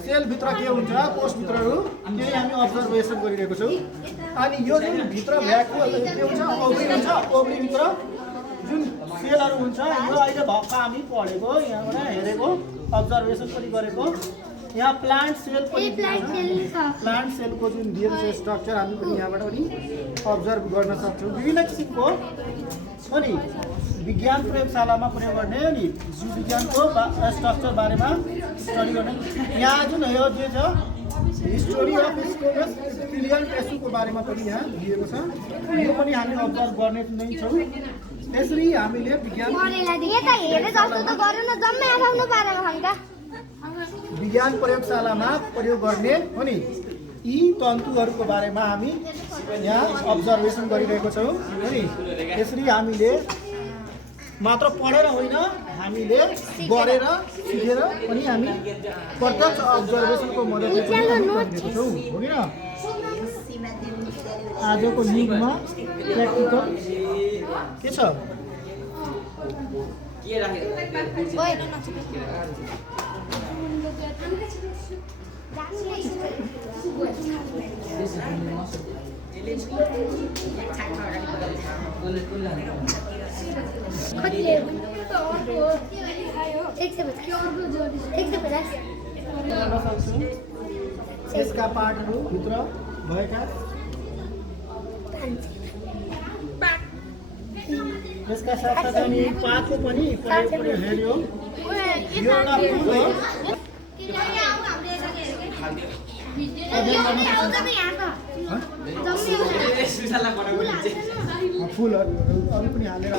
सेलभित्र के हुन्छ पोस्टभित्रहरू त्यही हामी अब्जर्भेसन गरिरहेको छौँ। अनि यो जुन भित्र भ्याएको के हुन्छ ओभरी हुन्छ, ओभरीभित्र जुन सेलहरू हुन्छ यो अहिले भर्खर हामी पढेको यहाँबाट हेरेको अब्जर्भेसन पनि गरेको। यहाँ प्लान्ट सेल पनि प्लान्ट सेलको जुन डिएनए स्ट्रक्चर हामी पनि यहाँबाट पनि अब्जर्भ गर्न सक्छौँ। विभिन्न किसिमको अनि विज्ञान प्रयोगशालामा प्रयोग गर्ने अनि जीव विज्ञानको स्ट्रक्चर बारेमा स्टडी गर्ने। यहाँ जुन यो जे छ हिस्टोरी अफ स्कोमस इपिथेलियल टिस्युको बारेमा पनि यहाँ दिएको छ, यो पनि हामी अब्जर्भ गर्ने नै छौँ। यसरी हामीले विज्ञान प्रयोगशालामा प्रयोग गर्ने अनि यी तन्तुहरूको बारेमा हामी यहाँ अब्जर्भेसन गरिरहेको छौँ। अनि यसरी हामीले मात्र पढेर होइन हामीले गरेर सिकेर पनि हामी प्रत्यक्ष अब्जर्भेसनको मद्दतले पनि गरिरहेको छौँ, हो कि न? आजको युगमा प्र्याक्टिकल के छ? यसका पार्टहरू भित्र भएका यसका साथसाथै हामी पातको पनि प्रयोग हेऱ्यौँ। यो एउटा फुलहरू अरू पनि हालेर